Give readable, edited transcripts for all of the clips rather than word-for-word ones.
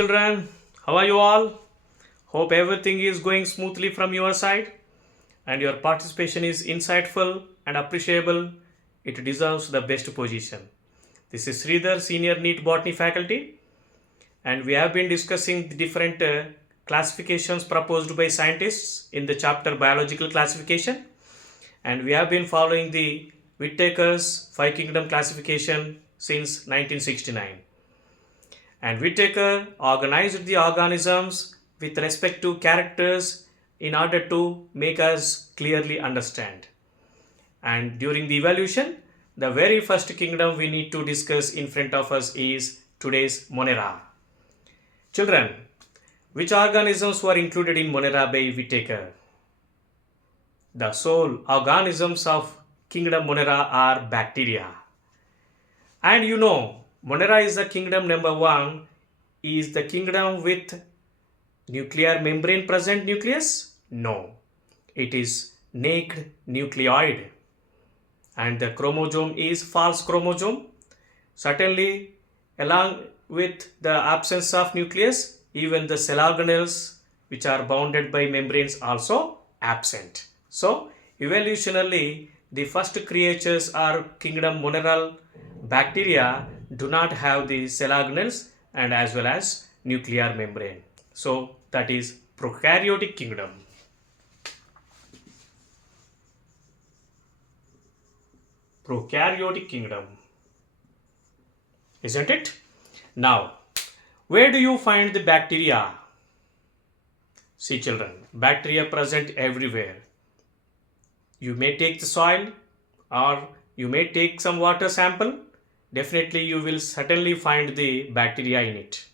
Children, how are you all? Hope everything is going smoothly from your side and your participation is insightful and appreciable. It deserves the best position. This is Sridhar, Senior NEET Botany faculty, and we have been discussing the different classifications proposed by scientists in the chapter Biological Classification, and we have been following the Whittaker's Five Kingdom classification since 1969. And Whittaker organized the organisms with respect to characters in order to make us clearly understand. And during the evolution, the very first kingdom we need to discuss in front of us is today's Monera. Children, which organisms were included in Monera by Whittaker? The sole organisms of kingdom Monera are bacteria. And Monera is the kingdom number one, is the kingdom with nuclear membrane present nucleus? No. It is naked nucleoid. And the chromosome is false chromosome. Certainly, along with the absence of nucleus, even the cell organelles which are bounded by membranes also absent. So, evolutionarily, the first creatures are kingdom moneral bacteria do not have the cell organelles and as well as nuclear membrane. So, that is prokaryotic kingdom. Prokaryotic kingdom. Isn't it? Now, where do you find the bacteria? See children, bacteria present everywhere. You may take the soil or you may take some water sample. Definitely you will certainly find the bacteria in it.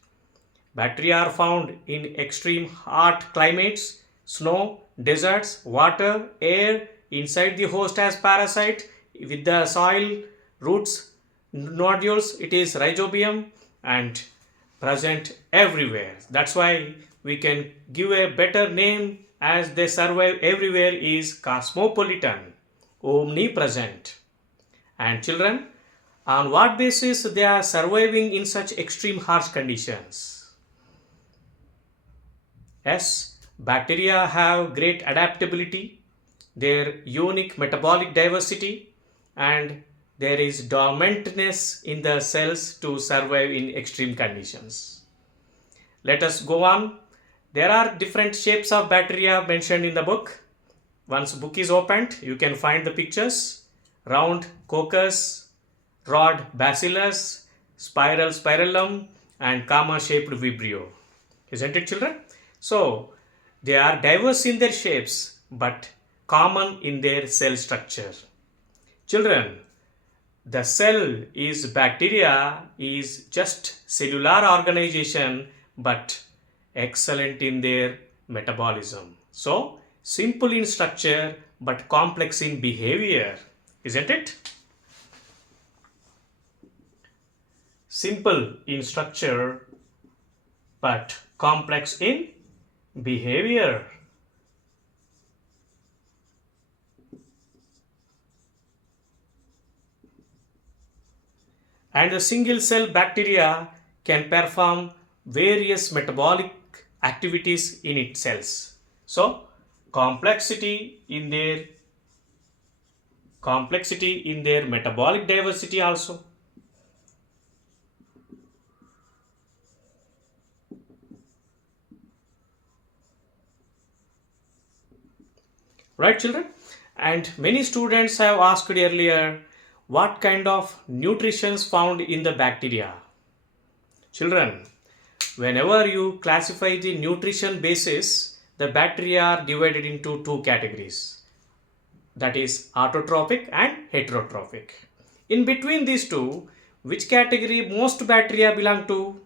Bacteria are found in extreme hot climates, snow, deserts, water, air, inside the host as parasite, with the soil, roots, nodules, it is rhizobium and present everywhere. That's why we can give a better name as they survive everywhere is cosmopolitan, omnipresent. And children, on what basis they are surviving in such extreme harsh conditions? Yes, bacteria have great adaptability, their unique metabolic diversity, and there is dormantness in the cells to survive in extreme conditions. Let us go on. There are different shapes of bacteria mentioned in the book. Once book is opened, you can find the pictures. Round coccus, rod bacillus, spiral spirillum, and comma shaped vibrio. Isn't it children? So, they are diverse in their shapes but common in their cell structure. Children, the cell is bacteria is just cellular organization but excellent in their metabolism. So, simple in structure but complex in behavior. Isn't it? Simple in structure but complex in behavior. And the single cell bacteria can perform various metabolic activities in its cells. So, complexity in their metabolic diversity also. Right children? And many students have asked earlier what kind of nutrition is found in the bacteria. Children, whenever you classify the nutrition basis, the bacteria are divided into two categories. That is autotrophic and heterotrophic. In between these two, which category most bacteria belong to?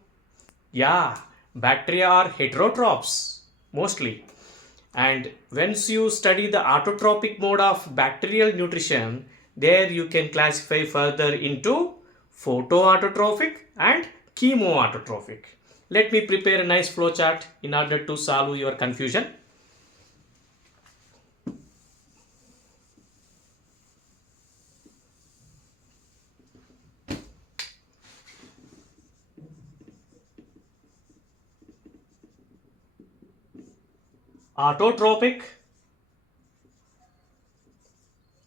Yeah, bacteria are heterotrophs mostly. And once you study the autotrophic mode of bacterial nutrition, there you can classify further into photoautotrophic and chemoautotrophic. Let me prepare a nice flowchart in order to solve your confusion. Autotrophic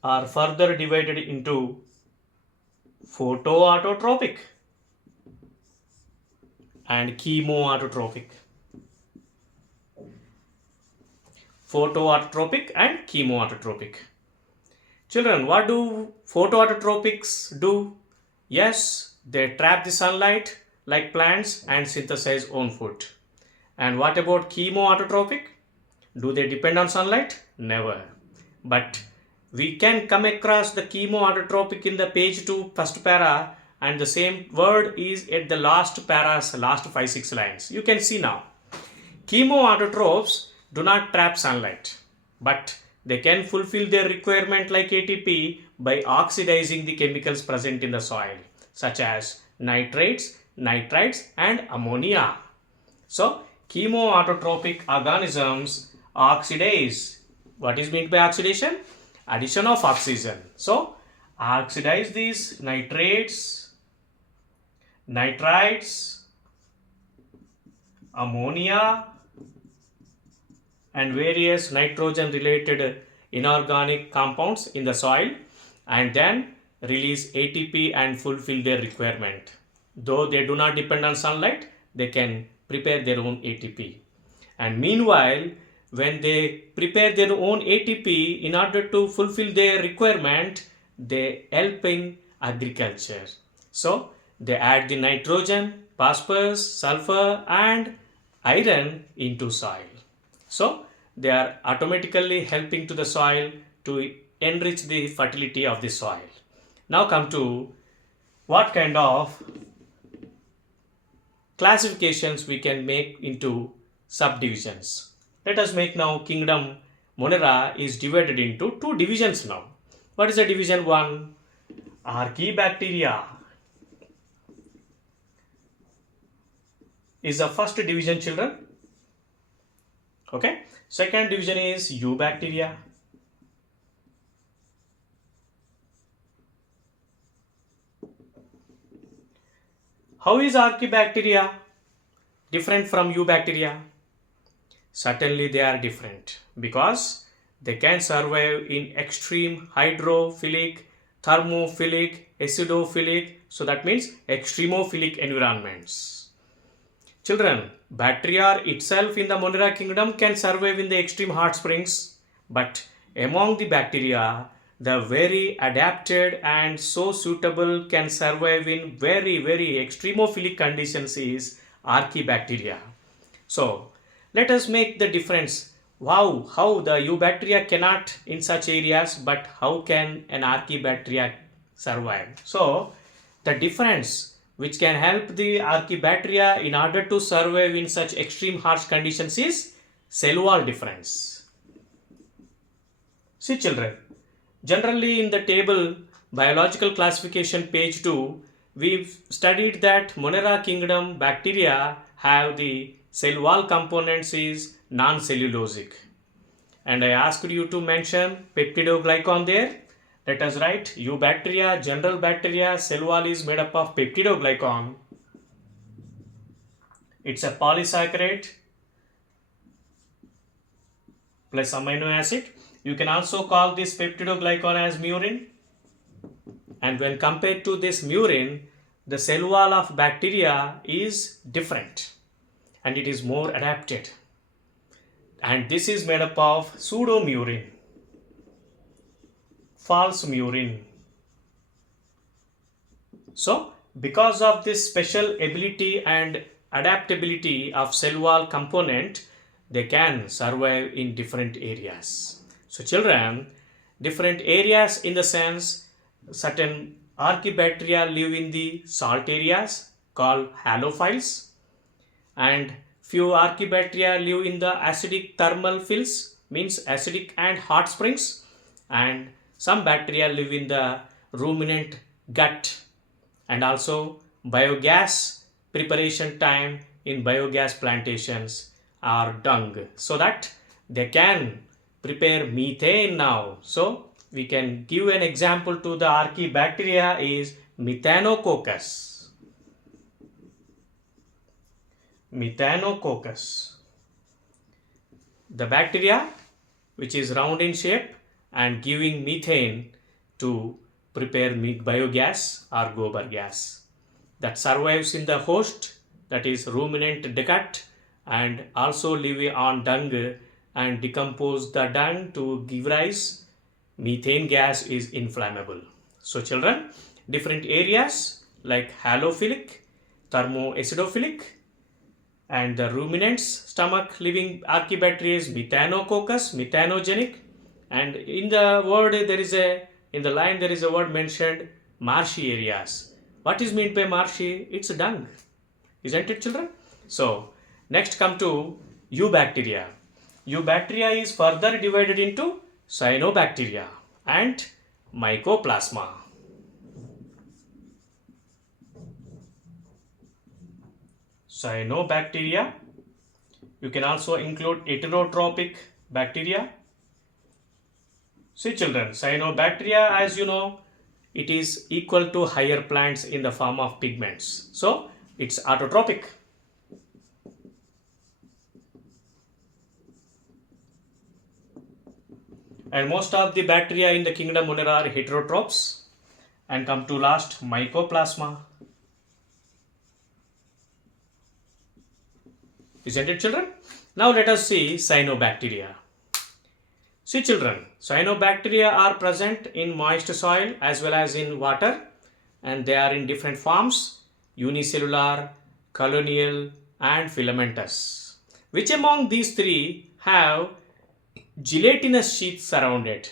are further divided into photoautotrophic and chemoautotrophic. Photoautotropic and chemoautotropic. Children, what do photoautotropics do? Yes, they trap the sunlight like plants and synthesize own food. And what about chemoautotropic? Do they depend on sunlight? Never. But we can come across the chemoautotropic in the page 2 first para, and the same word is at the last para's last 5-6 lines. You can see now. Chemoautotrophs do not trap sunlight, but they can fulfill their requirement like ATP by oxidizing the chemicals present in the soil, such as nitrates, nitrites, and ammonia. So, chemoautotropic organisms oxidize. What is meant by oxidation? Addition of oxygen. So, oxidize these nitrates, nitrites, ammonia, and various nitrogen related inorganic compounds in the soil, and then release ATP and fulfill their requirement. Though they do not depend on sunlight, they can prepare their own ATP. And meanwhile, when they prepare their own ATP in order to fulfill their requirement, they help in agriculture. So they add the nitrogen, phosphorus, sulfur, and iron into soil. So they are automatically helping to the soil to enrich the fertility of the soil. Now come to what kind of classifications we can make into subdivisions. Let us make now kingdom Monera is divided into 2 divisions now. What is the division 1? Archaebacteria is the first division, children. Okay. Second division is eubacteria. How is archaebacteria different from eubacteria? Certainly they are different because they can survive in extreme hydrophilic, thermophilic, acidophilic, so that means extremophilic environments. Children, bacteria itself in the Monera kingdom can survive in the extreme hot springs, but among the bacteria, the very adapted and so suitable can survive in very extremophilic conditions is archaebacteria. So, let us make the difference. Wow, how the eubacteria cannot in such areas, but how can an archaebacteria survive? So, the difference which can help the archaebacteria in order to survive in such extreme harsh conditions is cell wall difference. See children, generally in the table biological classification page 2, we've studied that Monera kingdom bacteria have the cell wall components is non-cellulosic. And I asked you to mention peptidoglycan there. Let us write eubacteria, general bacteria, cell wall is made up of peptidoglycan. It's a polysaccharide plus amino acid. You can also call this peptidoglycan as murin. And when compared to this murin, the cell wall of bacteria is different and it is more adapted. And this is made up of pseudomurin, false murin. So, because of this special ability and adaptability of cell wall component, they can survive in different areas. So, children, different areas in the sense certain archaebacteria live in the salt areas called halophiles, and few archaebacteria live in the acidic thermal fields, means acidic and hot springs, and some bacteria live in the ruminant gut, and also biogas preparation time in biogas plantations are dung, so that they can prepare methane now. So we can give an example to the archaebacteria is methanococcus. Methanococcus. the bacteria which is round in shape and giving methane to prepare biogas or gobar gas that survives in the host, that is ruminant decant, and also live on dung and decompose the dung to give rise. Methane gas is inflammable. So children, different areas like halophilic, thermoacidophilic, and the ruminants stomach living archaebacteria is methanococcus, methanogenic, and in the word there is a in the line there is a word mentioned marshy areas. What is meant by marshy? It's dung, isn't it children? So next come to eubacteria. Eubacteria is further divided into cyanobacteria and mycoplasma. Cyanobacteria. You can also include heterotrophic bacteria. See children, cyanobacteria, as you know, it is equal to higher plants in the form of pigments. So it's autotrophic. And most of the bacteria in the kingdom Monera are heterotrophs. And come to last, mycoplasma. Isn't it children? Now let us see cyanobacteria. See children, cyanobacteria are present in moist soil as well as in water, and they are in different forms: unicellular, colonial, and filamentous. Which among these three have gelatinous sheath surrounded?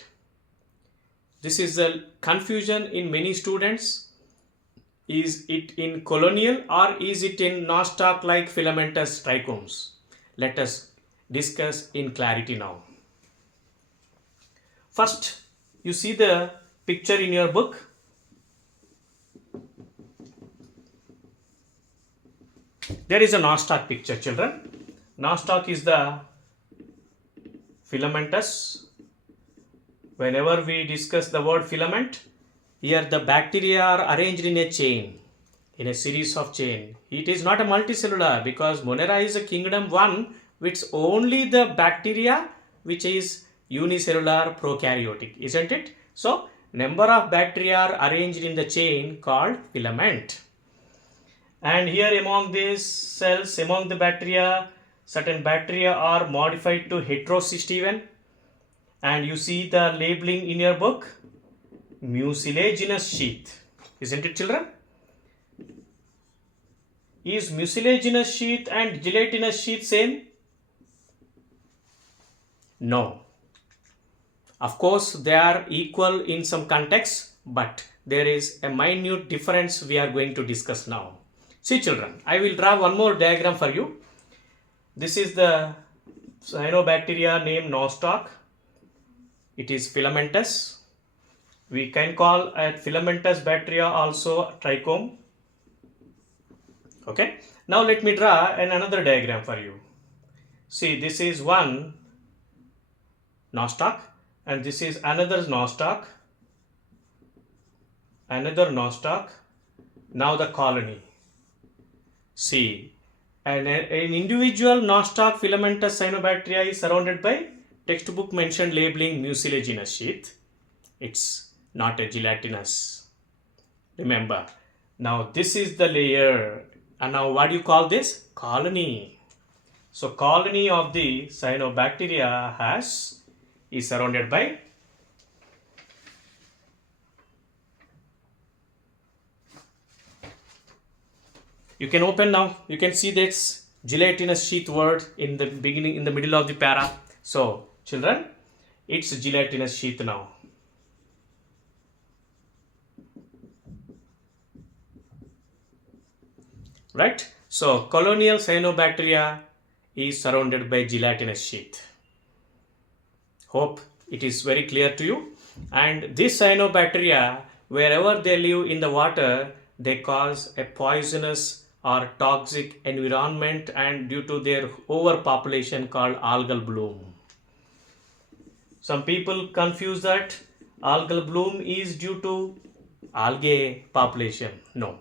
This is a confusion in many students. Is it in colonial or is it in nostoc like filamentous trichomes? Let us discuss in clarity now. First, you see the picture in your book. There is a nostoc picture, children. Nostoc is the filamentous. Whenever we discuss the word filament, here the bacteria are arranged in a chain, in a series of chain. It is not a multicellular because Monera is a kingdom one with only the bacteria which is unicellular prokaryotic, isn't it? So number of bacteria are arranged in the chain called filament. And here among these cells, among the bacteria, certain bacteria are modified to heterocyst even. And you see the labeling in your book, mucilaginous sheath, isn't it children? Is mucilaginous sheath and gelatinous sheath same? No. Of course, they are equal in some contexts, but there is a minute difference we are going to discuss now. See children, I will draw one more diagram for you. This is the cyanobacteria named nostoc. It is filamentous. We can call a filamentous bacteria also trichome. Okay. Now let me draw another diagram for you. See, this is one nostoc and this is another nostoc, now the colony. See, an individual nostoc filamentous cyanobacteria is surrounded by textbook mentioned labeling mucilaginous sheath. It's not a gelatinous. Remember, now this is the layer, and now what do you call this? Colony. So colony of the cyanobacteria is surrounded by you can open now. You can see this gelatinous sheath word in the beginning, in the middle of the para. So children, it's gelatinous sheath now. Right? So colonial cyanobacteria is surrounded by gelatinous sheath. Hope it is very clear to you. And this cyanobacteria, wherever they live in the water, they cause a poisonous or toxic environment, and due to their overpopulation called algal bloom. Some people confuse that algal bloom is due to algae population. No,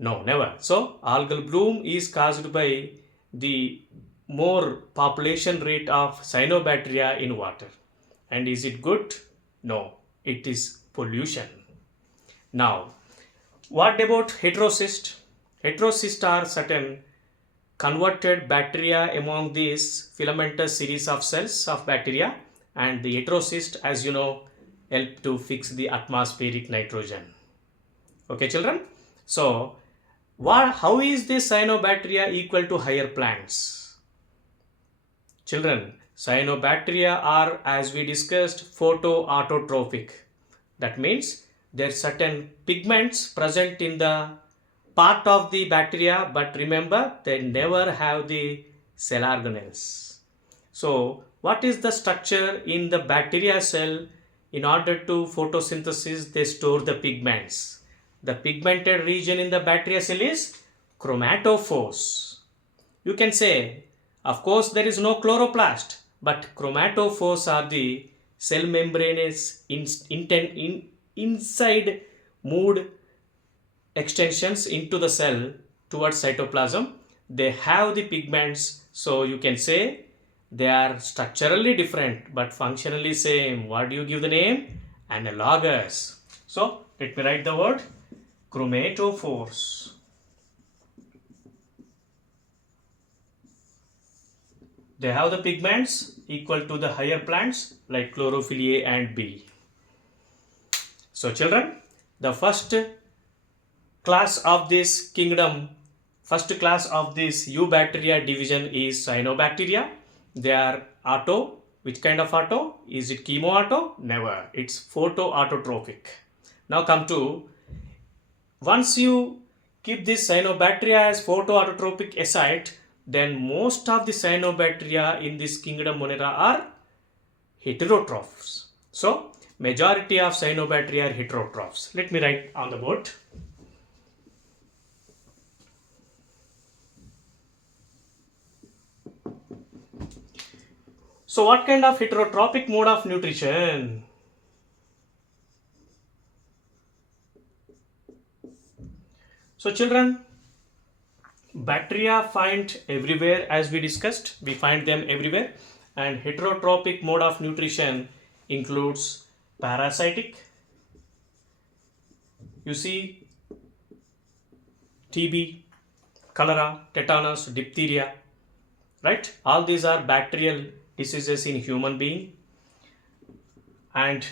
never. So algal bloom is caused by the more population rate of cyanobacteria in water. And is it good? No, it is pollution. Now, what about heterocyst? Heterocysts are certain converted bacteria among these filamentous series of cells of bacteria, and the heterocyst, as you know, help to fix the atmospheric nitrogen. Okay, children? So, how is this cyanobacteria equal to higher plants? Children, cyanobacteria are, as we discussed, photoautotrophic. That means there are certain pigments present in the part of the bacteria, but remember they never have the cell organelles. So what is the structure in the bacteria cell? In order to photosynthesis, they store the pigments. The pigmented region in the bacteria cell is chromatophores. You can say, of course, there is no chloroplast, but chromatophores are the cell membranes inside moved extensions into the cell towards cytoplasm. They have the pigments, so you can say they are structurally different but functionally same. What do you give the name? Analogous. So let me write the word chromatophores. They have the pigments equal to the higher plants like chlorophyll A and B. So children, the first class of this kingdom, first class of this eubacteria division is cyanobacteria. They are auto. Which kind of auto? Is it chemoauto? Never. It's photoautotrophic. Now come to, once you keep this cyanobacteria as photoautotropic aside, then most of the cyanobacteria in this kingdom Monera are heterotrophs. So majority of cyanobacteria are heterotrophs. Let me write on the board. So what kind of heterotrophic mode of nutrition? So children, bacteria find everywhere, as we discussed, we find them everywhere, and heterotrophic mode of nutrition includes parasitic. You see TB, cholera, tetanus, diphtheria, right? All these are bacterial diseases in human being. And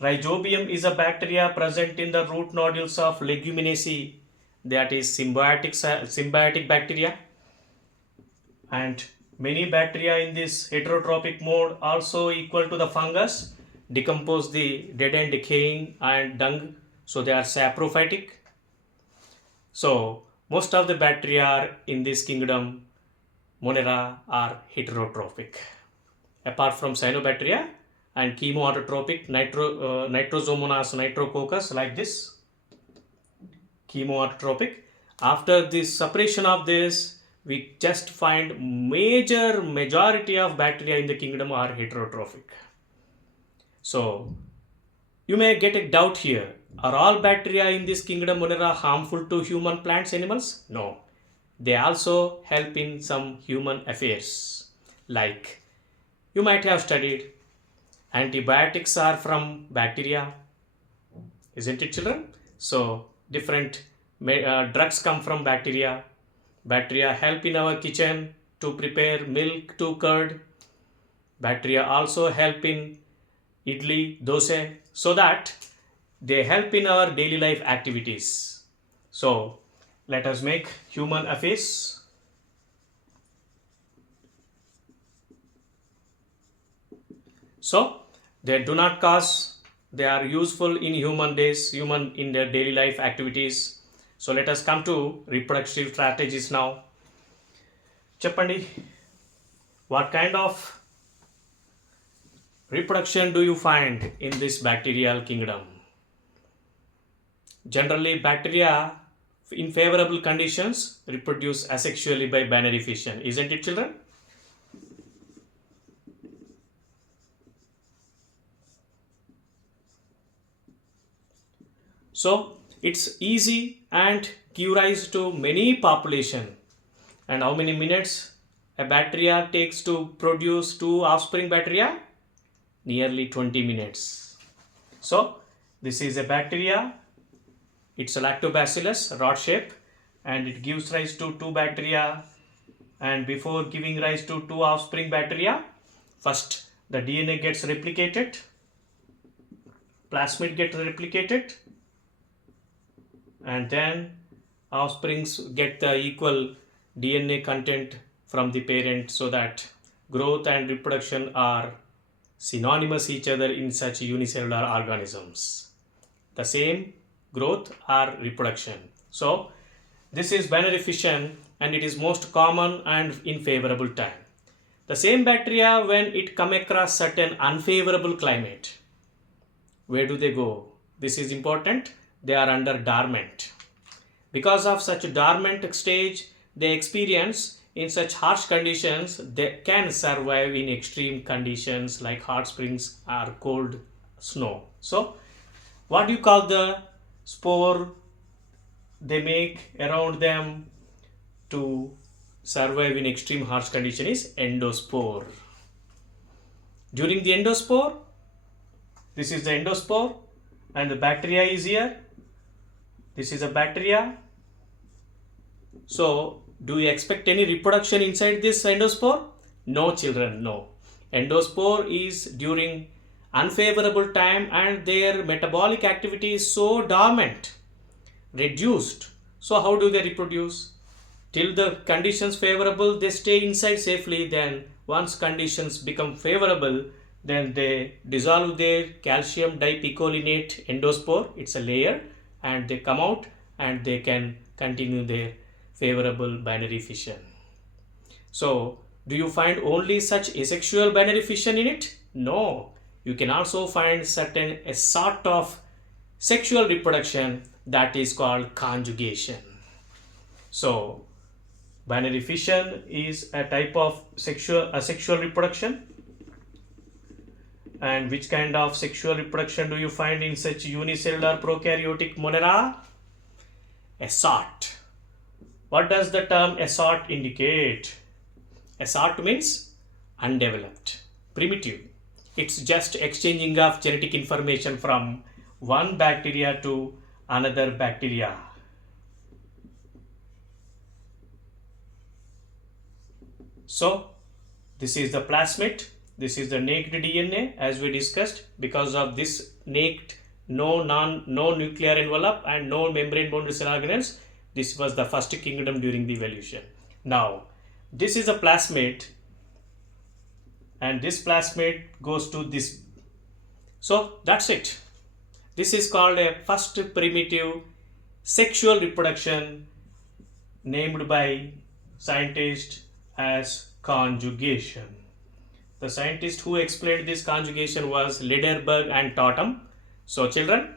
rhizobium is a bacteria present in the root nodules of leguminaceae, that is symbiotic bacteria. And many bacteria in this heterotrophic mode also equal to the fungus, decompose the dead and decaying and dung, so they are saprophytic. So most of the bacteria in this kingdom Monera are heterotrophic. Apart from cyanobacteria and chemoautotropic, Nitrosomonas nitrococcus, like this, chemoautotropic. After this separation of this, we just find majority of bacteria in the kingdom are heterotrophic. So you may get a doubt here. Are all bacteria in this kingdom Monera harmful to human, plants, animals? No. They also help in some human affairs. Like you might have studied, antibiotics are from bacteria, isn't it, children? So different drugs come from bacteria. Bacteria help in our kitchen to prepare milk to curd. Bacteria also help in idli, dosa, so that they help in our daily life activities. So let us make human affairs. So they do not cause, they are useful in human in their daily life activities. So let us come to reproductive strategies now. Cheppandi, what kind of reproduction do you find in this bacterial kingdom? Generally, bacteria in favorable conditions reproduce asexually by binary fission, isn't it, children? So it's easy and give rise to many population. And how many minutes a bacteria takes to produce two offspring bacteria? Nearly 20 minutes. So this is a bacteria. It's a lactobacillus, rod shape, and it gives rise to two bacteria. And before giving rise to two offspring bacteria, first the DNA gets replicated, plasmid gets replicated, and then offsprings get the equal DNA content from the parent, so that growth and reproduction are synonymous each other in such unicellular organisms. The same growth or reproduction. So this is binary fission, and it is most common and in favorable time. The same bacteria, when it come across certain unfavorable climate, where do they go? This is important. They are under dormant. Because of such dormant stage they experience in such harsh conditions, they can survive in extreme conditions like hot springs or cold snow. So what do you call the spore they make around them to survive in extreme harsh condition is endospore. During the endospore, this is the endospore and the bacteria is here. This is a bacteria. So do you expect any reproduction inside this endospore? No, children, no. Endospore is during unfavorable time and their metabolic activity is so dormant, reduced. So how do they reproduce? Till the conditions favorable, they stay inside safely. Then once conditions become favorable, then they dissolve their calcium dipicolinate endospore. It's a layer, and they come out and they can continue their favorable binary fission. So do you find only such asexual binary fission in it? No. You can also find a sort of sexual reproduction that is called conjugation. So binary fission is a type of asexual reproduction. And which kind of sexual reproduction do you find in such unicellular prokaryotic Monera? Asort. What does the term asort indicate? Asort means undeveloped, primitive. It's just exchanging of genetic information from one bacteria to another bacteria. So this is the plasmid. This is the naked DNA, as we discussed. Because of this naked, no nuclear envelope and no membrane bounded cell organelles, this was the first kingdom during the evolution. Now this is a plasmid, and this plasmid goes to this. So that's it. This is called a first primitive sexual reproduction, named by scientists as conjugation. The scientist who explained this conjugation was Lederberg and Totem. So children,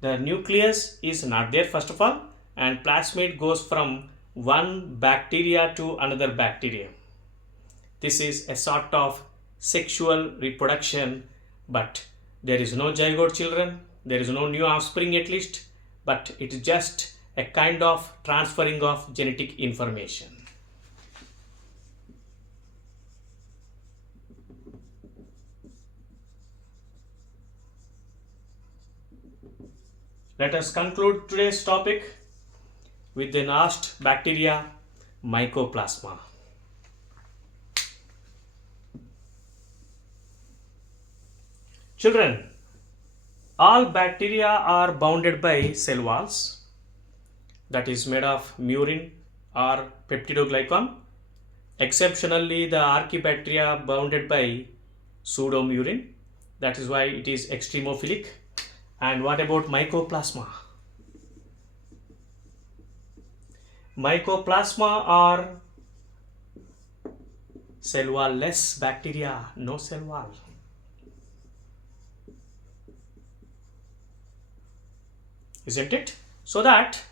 the nucleus is not there first of all, and plasmid goes from one bacteria to another bacteria. This is a sort of sexual reproduction, but there is no zygote, children. There is no new offspring at least, but it is just a kind of transferring of genetic information. Let us conclude today's topic with the last bacteria, Mycoplasma. Children, all bacteria are bounded by cell walls, that is made of murin or peptidoglycan. Exceptionally, the archaebacteria bounded by pseudomurin. That is why it is extremophilic. And what about Mycoplasma? Mycoplasma are cell wall less bacteria, no cell wall. Isn't it? So that,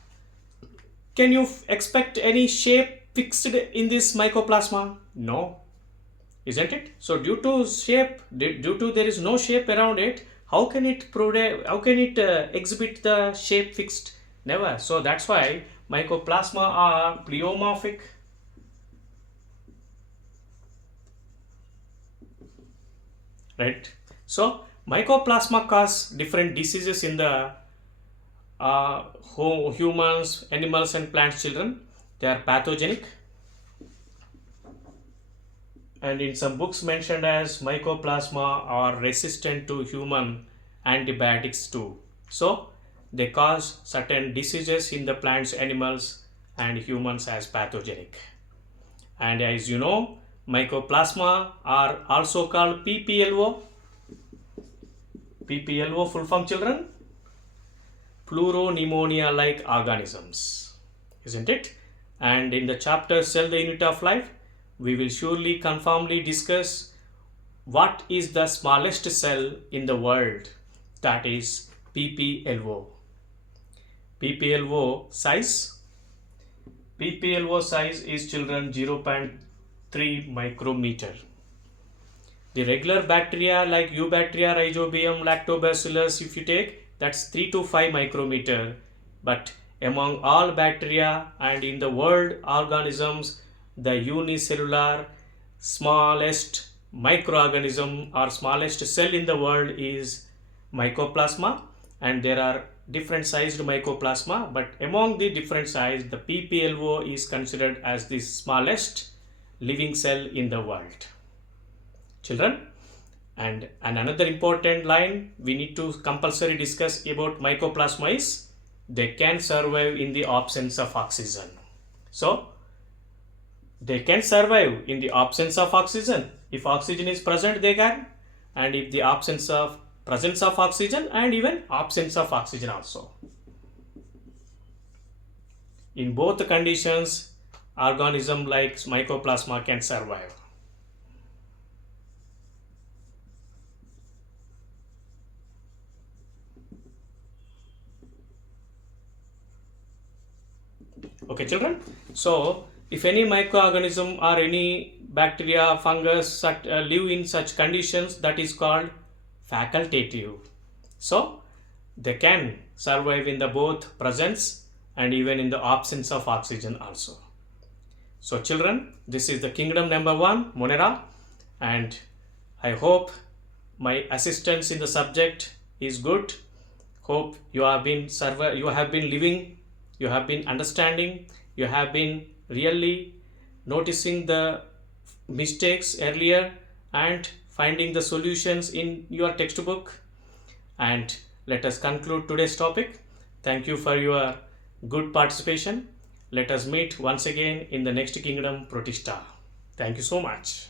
can you expect any shape fixed in this Mycoplasma? No. Isn't it? So due to there is no shape around it, how can it exhibit the shape fixed? Never. So that's why Mycoplasma are pleomorphic. right? So mycoplasma cause different diseases in the humans, animals, and plants children. They are pathogenic, and in some books mentioned as mycoplasma are resistant to human antibiotics too. So they cause certain diseases in the plants, animals, and humans as pathogenic. And as you know, mycoplasma are also called PPLO. PPLO full form children, pleuropneumonia like organisms, isn't it? And in the chapter Cell the Unit of Life, we will surely confirmly discuss what is the smallest cell in the world, that is PPLO. PPLO size. PPLO size is children 0.3 micrometer. The regular bacteria like Eubacteria, Rhizobium, Lactobacillus, if you take, that's 3 to 5 micrometer. But among all bacteria and in the world organisms, the unicellular smallest microorganism or smallest cell in the world is mycoplasma, and there are different sized mycoplasma, but among the different size, the PPLO is considered as the smallest living cell in the world, children. And another important line we need to compulsory discuss about mycoplasma is they can survive in the absence of oxygen. So they can survive in the absence of oxygen. If oxygen is present, they can, and if the presence of oxygen, and even absence of oxygen also. In both conditions, organism like mycoplasma can survive. Okay, children. So if any microorganism or any bacteria, fungus live in such conditions, that is called facultative. So they can survive in the both presence and even in the absence of oxygen also. So children, this is the kingdom number 1, Monera, and I hope my assistance in the subject is good. Hope you have been living, you have been understanding, you have been really noticing the mistakes earlier and finding the solutions in your textbook. And let us conclude today's topic. Thank you for your good participation. Let us meet once again in the next kingdom, Protista. Thank you so much.